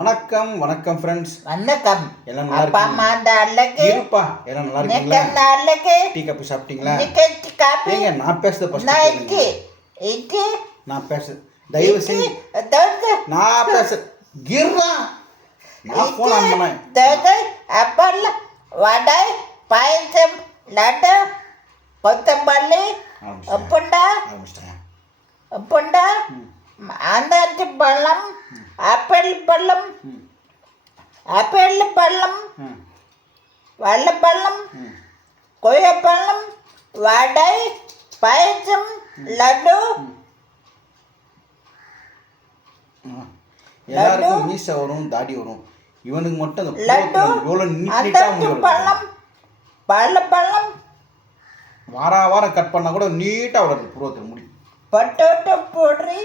வணக்கம் வணக்கம் ஃப்ரெண்ட்ஸ் வணக்கம். எல்லாம் நல்லா அப்பா அம்மா அந்த அள்ளக்கு இருப்பா. எல்லாம் நல்லா இருக்கீங்களா? அந்த அள்ளக்கு டீ காப்பி சாப்பிட்டீங்களா? இன்னைக்கு காப்பி. ஏங்க நான் பேசுறது ஃபர்ஸ்ட் நான் இக்கு இக்கு நான் பேச தயவு செஞ்சு. நான் பேச கிர்ரா. நான் ஃபோன் ஆன் பண்ணேன் தோசை அப்பல்ல வடை பாயசம் லட்டு கொத்தமல்லி ஆரம்பிச்சிட்டேன். உப்புண்டா அந்தாச்சி பழம் ஆப்பிள் பழம் ம். ஆப்பிள் பழம் ம். வாழைப்பழம் ம். கொய்யாப்பழம் வடை பாயசம் லட்டு. எல்லாருக்கும் மீசை வரும் தாடி வரும். இவனுக்கு மட்டும் அந்த லட்டு. எவ்வளோ நீட்டாக முடியும் பழம் வாழைப்பழம் வார வாரம் கட் பண்ணால் கூட நீட்டாக வளருது புருவத்தில் முடி. பொட்டோட்டோ பொடி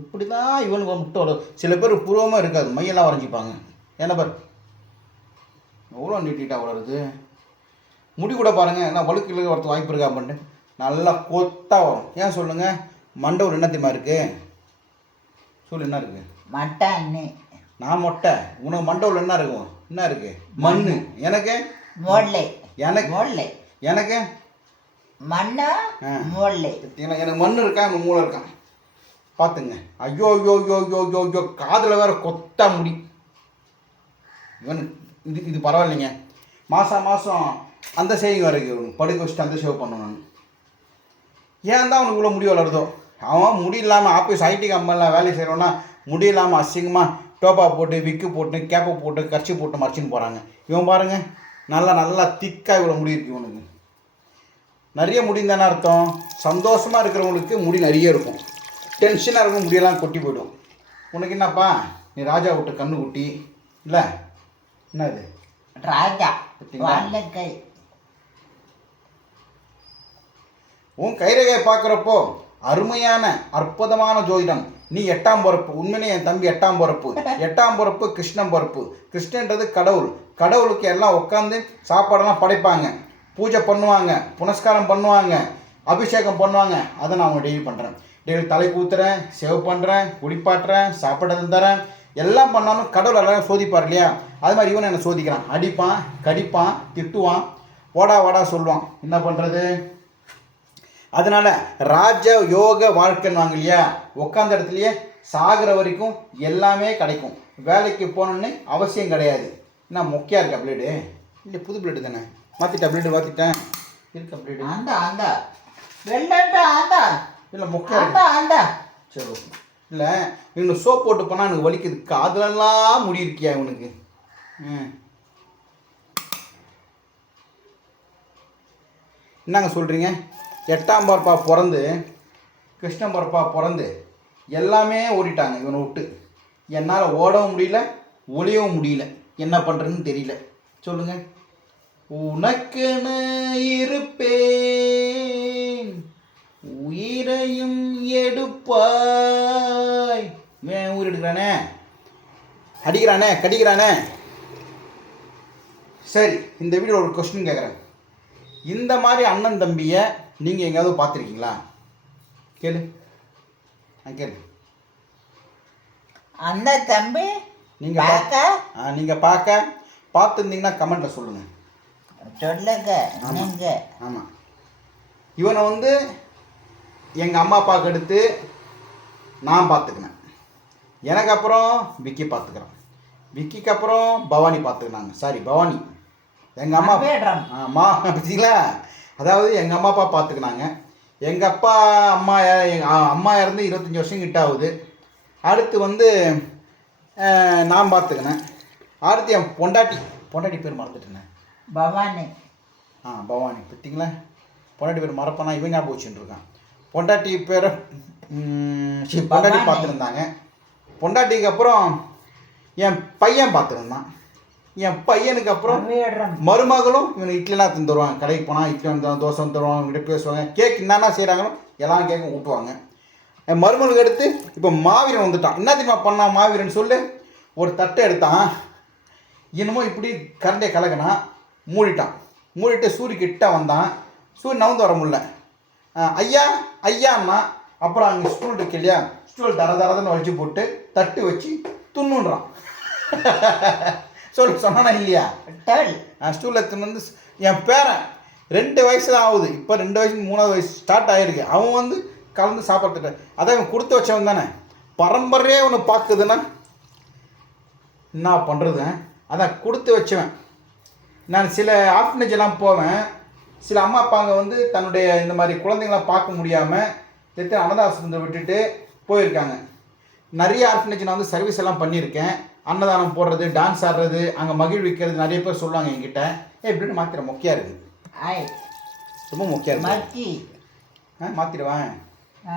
இப்படி தான் இவனுக்கு முட்டை வரும் சில பேர் புருவமாக இருக்காது. மையெல்லாம் வரைஞ்சிப்பாங்க. என்ன பாரு? எவ்வளோ நீட்டாக வளருது? முடி கூட பாருங்கள் நான் வழுக்கில் வரது வாய்ப்பு இருக்கா பண்ணிட்டு நல்லா கொத்தாக வரும். ஏன் சொல்லுங்கள் மண்டவர் என்ன தெரியுமா இருக்குது சொல்லு என்ன இருக்குது மட்டாணி நான் மொட்டை. உனக்கு மண்டவில் என்ன இருக்கும்? என்ன இருக்குது மண் எனக்கு? மொள்ளை எனக்கு? மொள்ளை எனக்கு? மண்ணு. மொள்ளை எனக்கு மண் இருக்கா? எனக்கு மூளை இருக்கான் பார்த்துங்க. ஐயோ ஐயோ ஐயோ ஐயோ ஐயோ ஐயோ காதில் வேற கொத்தா முடி. இவன் இது இது பரவாயில்லைங்க. மாதம் மாதம் அந்த சேவிங் வரைக்கும் படுக்க வச்சுட்டு அந்த சேவ் பண்ணணும் ஏன் தான் அவனுக்கு இவ்வளோ முடி வளருதோ? அவன் முடி இல்லாமல் ஆஃபீஸ் ஐடி கம்பெனியில் வேலை செய்கிறோன்னா முடி இல்லாமல் அசிங்கமாக டோப்பா போட்டு விக்கு போட்டு கேப்பை போட்டு கரிச்சி போட்டு மறைச்சின்னு போகிறாங்க இவன் பாருங்க நல்லா நல்லா திக்காக இவ்வளோ முடி இருக்கு இவனுக்கு. நிறைய முடிந்தானே அர்த்தம்? சந்தோஷமாக இருக்கிறவங்களுக்கு முடி நிறைய இருக்கும். டென்ஷனாக இருக்கும் முடியெல்லாம் கொட்டி போயிடும். உனக்கு என்னப்பா? நீ ராஜா விட்டு கண்ணு குட்டி இல்லை? என்னது? ராஜா உன் கைரேகை பார்க்குறப்போ அருமையான அற்புதமான ஜோதிடம். நீ எட்டாம் பிறப்பு. உண்மையிலே என் தம்பி எட்டாம் பிறப்பு. எட்டாம் பிறப்பு கிருஷ்ணன் பிறப்பு. கிருஷ்ணன்றது கடவுள். கடவுளுக்கு எல்லாம் உட்காந்து சாப்பாடெல்லாம் படைப்பாங்க. பூஜை பண்ணுவாங்க புனஸ்காரம் பண்ணுவாங்க அபிஷேகம் பண்ணுவாங்க. அதை நான் அவங்க டெய்லி பண்ணுறேன் டெய்லி தலை கூத்துறேன் சேவ் பண்ணுறேன் குடிப்பாட்டுறேன் சாப்பிட தந்துறேன் எல்லாம் பண்ணாலும் கடவுள் எல்லாம் சோதிப்பார் இல்லையா? அது மாதிரி இவன் என்னை சோதிக்கிறான்? அடிப்பான் கடிப்பான் திட்டுவான் ஓடா வாடா சொல்லுவான். என்ன பண்ணுறது அதனால ராஜ யோக வாழ்க்கைன்னு வாங்க இல்லையா? உட்காந்த இடத்துலையே சாகிற வரைக்கும் எல்லாமே கிடைக்கும். வேலைக்கு போகணுன்னு அவசியம் கிடையாது. என்ன மொக்கையா இருக்கா பிளேடு இல்லை புது பிளேடு தானே? மாற்றிட்டேன் பிளேடு மாற்றிட்டேன் இருக்கா பிளேடு அந்த அந்த வெள்ளட்ட அந்த இல்லை மொக்கையா அந்த இருக்கு அந்த சரி ஓகே. இல்லை இவனு சோப் போட்டு போனால் எனக்கு வலிக்குது. காதுலலாம் முடி இருக்கியா இவனுக்கு? ம். என்னங்க சொல்கிறீங்க எட்டாம் பரப்பா பிறந்து கிருஷ்ணன் பரப்பா பிறந்து எல்லாமே ஓடிட்டாங்க இவனை விட்டு. என்னால் ஓடவும் முடியல ஒளியவும் முடியல. என்ன பண்ணுறதுன்னு தெரியல. சொல்லுங்க. உனக்கென இருப்பேன். உயிரையும் எடுப்பாய். ஏன் உயிர் எடுக்கிறானே? அடிக்கிறானே? கடிக்கிறானே? சரி இந்த வீடியோ ஒரு கொஸ்டின் கேட்குறேன் இந்த மாதிரி அண்ணன் தம்பியை நீங்கள் எங்கேயாவது பார்த்துருக்கீங்களா? கேளு. ஆ கேளு. அந்த தம்பி? நீங்கள் பார்க்க? நீங்கள் பார்க்க. பார்த்துருந்தீங்கன்னா கமெண்ட்டில் சொல்லுங்கள் சொல்லுங்க. ஆமா. நீங்க. ஆமாம் இவனை வந்து எங்கள் அம்மா அப்பாவுக்கு அடுத்து நான் பார்த்துக்கினேன் எனக்கு அப்புறம் விக்கி பார்த்துக்கிறேன் விக்கிக்கு அப்புறம் பவானி பார்த்துக்கினாங்க சாரி பவானி. எங்கள் அம்மா ஆமா பார்த்தீங்களா அதாவது எங்கள் அம்மா அப்பா பார்த்துக்கினாங்க எங்கள் அப்பா அம்மா அம்மா இறந்து இருபத்தஞ்சி வருஷம் கிட்ட ஆகுது. அடுத்து வந்து நான் பார்த்துக்கினேன் அடுத்து என் பொண்டாட்டி பொண்டாட்டி பேர் மறந்துட்டேனே பவானி. ஆ பவானி. பார்த்தீங்களா பொண்டாட்டி பேர் மறப்பனா இவன் ஞாபகம் வச்சுட்டு இருக்கான். பொண்டாட்டி பேரை பொண்டாட்டி. பார்த்துருந்தாங்க. பொண்டாட்டிக்கு அப்புறம் என் பையன் பார்த்துருந்தான். என் பையனுக்கு அப்புறம் மருமகளும் இவனுக்கு இட்லிலாம் தந்து தருவாங்க. கடைக்கு போனால் இட்லி வந்து தருவாங்க, தோசை வந்து தருவாங்க இவங்ககிட்ட பேசுவாங்க. கேக் என்னென்ன செய்கிறாங்களோ எல்லாம் கேக்கும் ஊட்டுவாங்க. என் மருமகளுக்கு எடுத்து இப்போ மாவீரன் வந்துட்டான். என்ன தெரியுமா பண்ணான் மாவீரன் சொல்லு? ஒரு தட்டை எடுத்தான். என்னமோ இப்படி கரண்டே கலக்கினா மூடிட்டான். மூடிட்டு சூரிய கிட்ட வந்தான். சூரியன் நவுந்து வர முடியல. ஐயா ஐயாம்மா. அப்புறம் அங்கே ஸ்டூல் இருக்கு இல்லையா? ஸ்டூல் தர தரதுன்னு வலிச்சு போட்டு தட்டு வச்சு துண்ணுன்றான். சொல்லு சொன்னானா இல்லையா? டல் ஸ்டூலில் எடுத்துன்னு வந்து என் பேரன். ரெண்டு வயசு தான் ஆகுது. இப்போ ரெண்டு வயசு மூணாவது வயசு ஸ்டார்ட் ஆகிருக்கு அவன் வந்து கலந்து சாப்பிட்டுட்டு அதான் இவன் கொடுத்து வச்சவன் தானே. பரம்பரையே ஒன்று பார்க்குதுன்னா என்ன பண்ணுறது அதான் கொடுத்து வச்சவன். நான் சில ஆர்ஃபனேஜ் எல்லாம் போவேன். சில அம்மா அப்பாங்க வந்து தன்னுடைய இந்த மாதிரி குழந்தைங்களாம் பார்க்க முடியாமல் திட்டு அன்னதாசிரமத்தை விட்டுட்டு போயிருக்காங்க. நிறைய ஆர்ஃபனேஜ் நான் வந்து சர்வீஸ் எல்லாம் பண்ணியிருக்கேன். அன்னதானம் போடுறது டான்ஸ் ஆடுறது அங்கே மகிழ்விக்கிறது நிறைய பேர் சொல்லுவாங்க என்கிட்ட. ஏ இப்படின்னு மாத்திர மொக்கையாக இருக்குது. ஐ ரொம்ப இருக்குது மச்சி ஆ மாற்றிடுவேன் ஆ.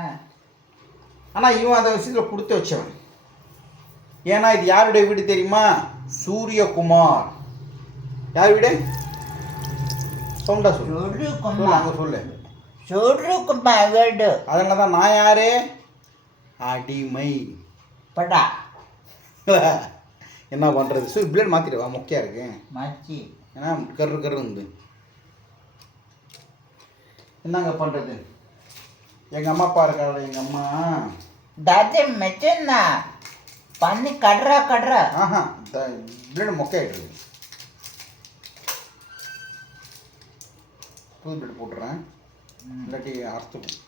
ஆனால் இவன் அந்த விஷயத்தில் கொடுத்து வச்சவன். ஏன்னா இது யாருடைய வீடு தெரியுமா? சூரியகுமார். யார் வீடு? சவுண்டா சொல்லு. சொல்லு சொல்லு. சொல்லுக்குமா வீடு அதனால தான் நான் யாரு? அடிமை. படா. என்ன பண்ணுறது சு பிளேட் மாற்றிடுவா மொக்கையாக இருக்கு. மச்சி ஏன்னா கரு கரு வந்து. என்னங்க பண்ணுறது எங்கள் அம்மா அப்பா இருக்காரு எங்கள் அம்மா. தாத்தி மெச்சன்னா பண்ணி கடுறா கடுறா. ஆஹா பிளேடு மொக்கையாயிட்டு புது பிளேட் போட்டுறேன். இல்லாட்டி அறுத்துக்கும்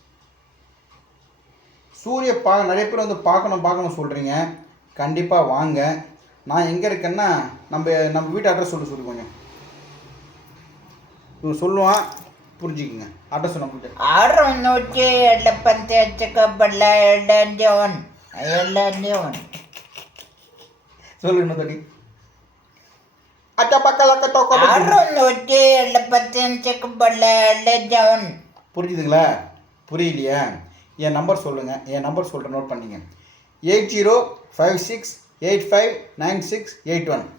சூரிய பா நிறைய பேர் வந்து பார்க்கணும் பார்க்கணும் சொல்கிறீங்க கண்டிப்பாக வாங்க. நான் எங்கே இருக்கேன்னா நம்ம நம்ம வீட்டு அட்ரஸ் சொல்லு சொல்லு கொஞ்சம். இவன் சொல்லுவான் புரிஞ்சுக்குங்க. அட்ரஸ் சொல்ல ஆர்டர் முந்நூற்றி எழுபத்தி அச்சுக்கப்படல எழுபத்தி ஒன் எழுபத்தி ஒன் சொல்லுங்க தோட்டி At ang pagkalakatok ko... Aron, Lodi, alapatinsikum பண்ணல lejon. புரிஞ்சுதுங்களா புரியலையா? என் நம்பர் சொல்லுங்கள் என் நம்பர் சொல்கிற நோட் பண்ணிங்க. Eight zero five six eight five nine six eight one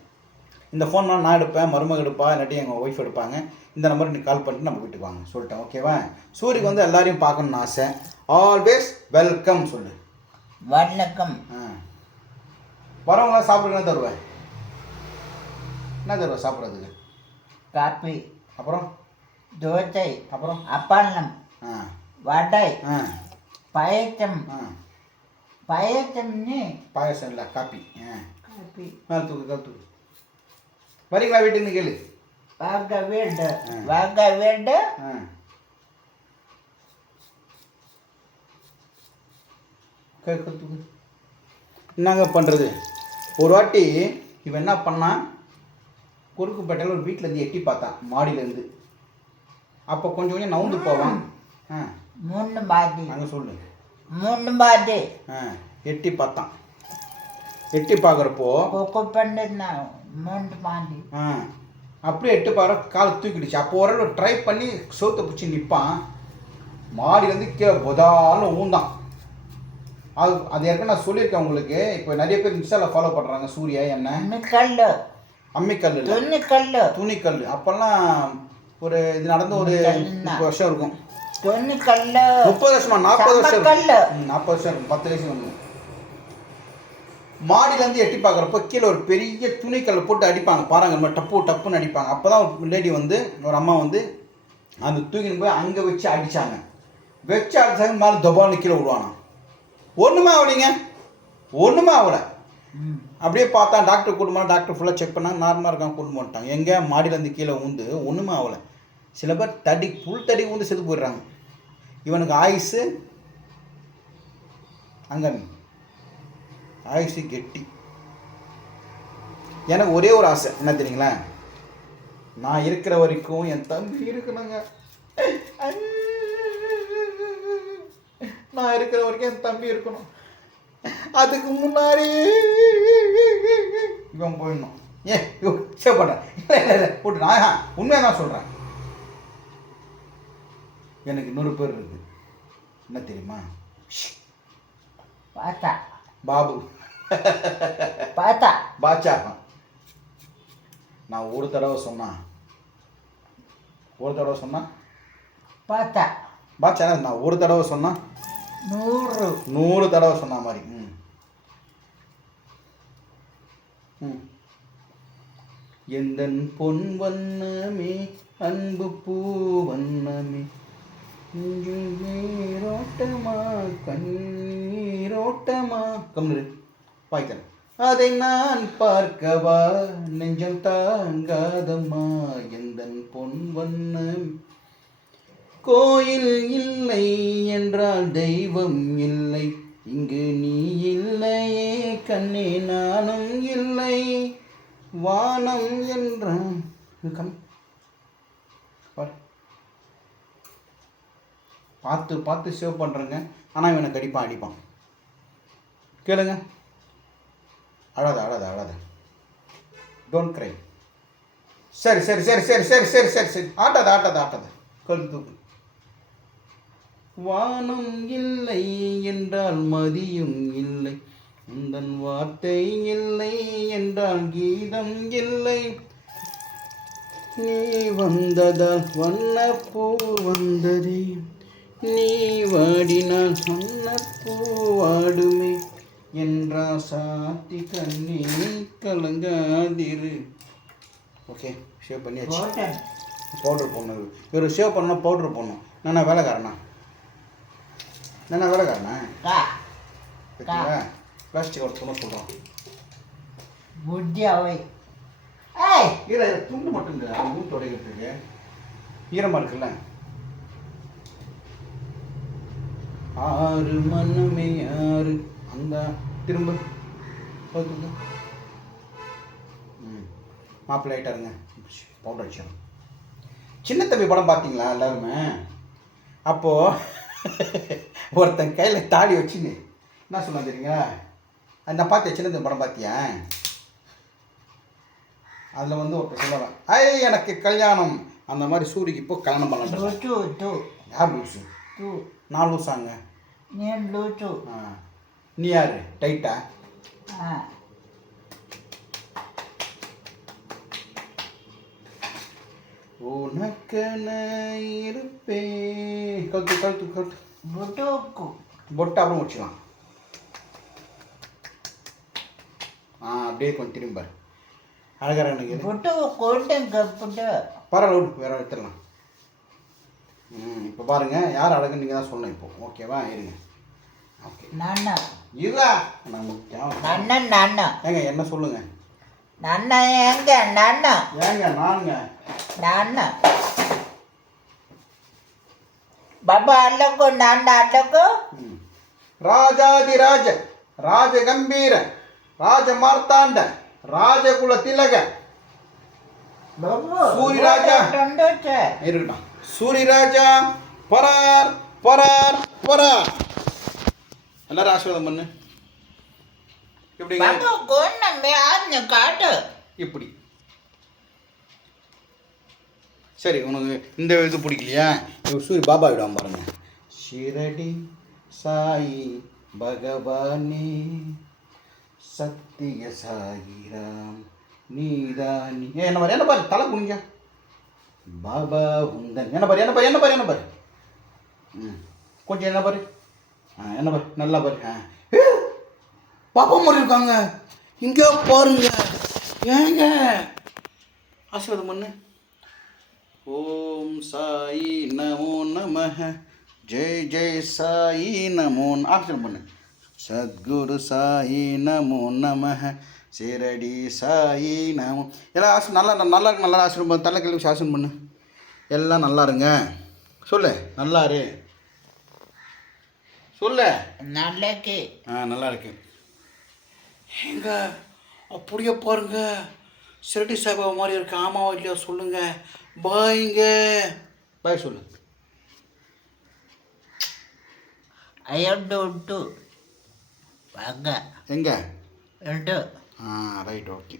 இந்த ஃபோன் நான் எடுப்பேன் மருமக எடுப்பா இல்லாட்டி எங்கள் ஒய்ஃப் எடுப்பாங்க. இந்த நம்பருக்கு நீங்கள் கால் பண்ணிட்டு நம்ம வீட்டுக்கு வாங்க. சொல்லிட்டேன் ஓகேவா சூரிக்கு வந்து எல்லாரையும் பார்க்கணும்னு ஆசை. ஆல்வேஸ் வெல்கம் சொல்லு. வணக்கம். ஆ. வரவங்களாம் சாப்பிடுங்க தருவேன். என்ன தருவேன் சாப்பிட்றதுக்கு? காப்பி. அப்புறம்? தோசை. அப்புறம்? அப்பளம் ஆ. வடை. ஆ. பாயசம். ஆ. பாயசம்னு பாயசம் இல்லை காப்பி. ஆ. காப்பி. மேலே தூக்கு கால் தூக்கு. வரீங்களா வீட்டுக்கு கேளு. வாங்க வீடு. வாங்க வீடு ஆ. கால் தூக்கு. என்னங்க பண்ணுறது ஒரு வாட்டி இவன் என்ன பண்ணான்? குறுக்குப்பேட்டையில் ஒரு வீட்டிலேருந்து எட்டி பார்த்தான் மாடியிலேருந்து அப்போ கொஞ்சம் கொஞ்சம் நவுந்து போவான். ஆ. மூணு பாதி அங்கே சொல்லு. மூணு பாதி ஆ எட்டி பார்த்தான். எட்டி பார்க்குறப்போ கொக்கு பண்ணு மூணு பாதி ஆ அப்படியே எட்டு பாரு காலை தூக்கிடுச்சு. அப்போ ஒரு ட்ரை பண்ணி சோத்தை பிடிச்சி நிற்பான் மாடியிலேருந்து கீழே புதாலும் ஊந்தான். அது அது ஏற்கனவே நான் சொல்லியிருக்கேன் உங்களுக்கு. இப்போ நிறைய பேர் இன்ஸ்டாவில் ஃபாலோ பண்ணுறாங்க சூர்யா என்ன? அம்மிக்கல் துணிக்கல் துணிக்கல் அப்போல்லாம் ஒரு இது நடந்து ஒரு? முப்பது வருஷம் இருக்கும். துணிக்கல் முப்பது வருஷமா? நாற்பது வருஷம். இருக்கும். நாற்பது வருஷம் இருக்கும். பத்து வயசு வந்து. மாடியிலேருந்து எட்டி பார்க்குறப்ப கீழே ஒரு பெரிய துணிக்கல்லை போட்டு அடிப்பாங்க. பாருங்க டப்பு டப்புன்னு அடிப்பாங்க. அப்போ தான் ஒரு லேடி வந்து ஒரு அம்மா வந்து அந்த தூக்கின்னு போய் அங்கே வச்சு அடித்தாங்க வச்சு அடிச்சாங்க மேலே தொபால்னு கீழே விடுவானா ஒன்றுமே ஆகலைங்க ஒன்றுமே ஆகலை அப்படியே பார்த்தா டாக்டர் கூட்டமாக டாக்டர் ஃபுல்லாக செக் பண்ணாங்க நார்மலாக இருக்கான் கூட்டு போட்டாங்க எங்கே மாடியிலேருந்து கீழே ஊந்து ஒன்றுமே ஆகலை. சில பேர் தடி புல் தடி ஊந்து செத்து போயிடுறாங்க. இவனுக்கு ஆயுசு அங்கே ஆயுசு கெட்டி. எனக்கு ஒரே ஒரு ஆசை என்ன தெரியுங்களா? நான் இருக்கிற வரைக்கும் என் தம்பி இருக்கணுங்க. நான் இருக்கிற வரைக்கும் என் தம்பி இருக்கணும். அதுக்கு முன்னாடி. இவன் போயிடணும். ஏ சேவ் பண்ணுறேன் இல்லை இல்லை இல்லை போட்டு நான் உண்மையாக தான் சொல்கிறேன் எனக்கு இன்னொரு பேர் இருக்கு. என்ன தெரியுமா? பார்த்தா பாபு. பார்த்தா பாட்சா. நான் ஒரு தடவை சொன்னா ஒரு தடவை சொன்னா? பார்த்தா பாட்சா நான் ஒரு தடவை சொன்னா? நூறு. நூறு தடவை சொன்ன மாதிரி. ம். ம். எந்தன் பொன் வண்ணமே அன்பு பூ வண்ணமே நீரோட்டமா கண்ணீரோட்டமா கம்னு பாய்த்தன் அதை நான் பார்க்கவா நெஞ்சம் தாங்காதம்மா எந்த பொன் வண்ணம் கோயில் இல்லை என்றால் தெய்வம் இல்லை. இங்கு நீ இல்லையே கண்ணே நானும் இல்லை. வானம் என்ற பார்த்து பார்த்து சேவ் பண்ணுறேங்க ஆனால் இவனை கடிப்பான் அடிப்பான். கேளுங்க. அழாத அழாத அழாத. டோன்ட் க்ரை சரி சரி சரி சரி சரி சரி சரி சரி. ஆட்டாத ஆட்டாத ஆட்டாத. கழுத்து தூக்கு. வானம் இல்லை என்றால் மதியும் இல்லை. உந்தன் வார்த்தை இல்லை என்றால் கீதம் இல்லை. நீ வந்ததால் வண்ணப்பூ வந்ததே. நீ வாடினால் சொன்னப்பூ வாடுமே. என்றா சாத்தி கண்ணே கலங்காதிரு. ஓகே ஷேவ் பண்ணியாச்சு. பவுடர் போடணும். இவர் ஷேவ் பண்ணணும் பவுடர் போடணும். நான் வேலைக்காரனா? என்ன வேலை காரணம் ಅವ್ರು ತುಂಬ ಕೊಡ್ರ ಬುಡ್ಡಿ ಅವೈ. ஏய் இரு துண்டு மட்டும் இல்லை அவங்க ஊன் துடைக்கிறதுக்கு ஈரமாக இருக்குல்ல ஆறு மண்ணுமே ஆறு அந்த திரும்ப பார்த்துங்க ம் மாப்பிள்ளை ஆகிட்டாருங்க பவுடர் அடிச்சிடும் சின்ன தம்பி படம் பார்த்தீங்களா எல்லாருமே அப்போது ஒருத்தன் கையில் தாடி வச்சுன்னு என்ன சொல்ல தெரியுங்களா? அந்த பார்த்து சின்னது படம் பார்த்தியா? அதில் வந்து ஒருத்தர் சொல்லுவேன் ஐ எனக்கு கல்யாணம். அந்த மாதிரி சூரிக்கு இப்போ கல்யாணம் பண்ணலாம் யார் லூசு? நான் லூசாங்க. நீ யார்? டைட்டா? உனக்கென இருப்பே கழுத்து கழுத்து கழுத்து பொட்டோக்கு பொட்டு அப்புறம் முடிச்சுக்கலாம். ஆ அப்படியே கொஞ்சம் திரும்ப அழகாக எனக்கு. பொட்டு கொட்டுங்க பொட்டு பரவாயில்ல விட்டு வேறு எடுத்துடலாம். ம் இப்போ பாருங்கள் யார் அழகுன்னு நீங்கள் தான் சொல்லணும் இப்போ. ஓகேவா இருங்க. ஓகே நானா இதா நன்னா நன்னா. ஏங்க என்ன சொல்லுங்கள் நான் ஏங்க நன்னா. ஏங்க நானுங்க. நன்னா. బాబా అల్లకో నాన్న ராஜ రాజాదిరాజ రాజగంభీర రాజమార్తాండ రాజకుల తిలక సూర్యరాజ இருக்கட்டும் சூரியராஜா பரார் பரார் பரார். எல்லாரும் ஆசீர்வாதம் பண்ணு. எப்படி காட்டு. இப்படி. சரி உனக்கு இந்த இது பிடிக்கலையா? சூரிய பாபா விடாம பாருங்க. ஷிரடி சாயி பகவானே சத்திய சாயிராம் நீதான். ஏ, என்ன பாரு என்ன பாரு தலை குனிங்க பாபா உந்தன். என்ன பாரு என்ன பாரு என்ன பாரு என்ன பாரு. ம் கொஞ்சம் என்ன பாரு. ஆ என்ன பாரு நல்லா பாரு. ஆ. ஏ, பாப்பா மாதிரி இருக்காங்க. இங்கே பாருங்க. ஏங்க? ஆசீர்வாதம் பண்ணு. ஓம் சாயி நமோ நம ஜெய் ஜெய் சாயி நமோ ஆப்ஷன் பண்ணு. சத்குரு சாயி நமோ நம சிரடி சாயி நமோ. எல்லாம் ஆசனம் நல்லா நல்லா இருக்கு நல்லா ஆசிரம் பண்ணு தலை கல்வி ஆசனம் பண்ணு. எல்லாம் நல்லா இருங்க. சொல்லு. நல்லா இரு. சொல்லு. நல்லா இருக்கு. ஆ நல்லா இருக்கு. எங்க அப்படியே பாருங்க. சிரட்டி சாய்பாபா மாதிரி இருக்கு ஆமாவா இல்லையா சொல்லுங்கள் பாய்ங்க. பாய் சொல்லுங்க ஐ ஹவ் டு டு வாங்க. எங்கே? ரெண்டு ஆ ரைட் ஓகே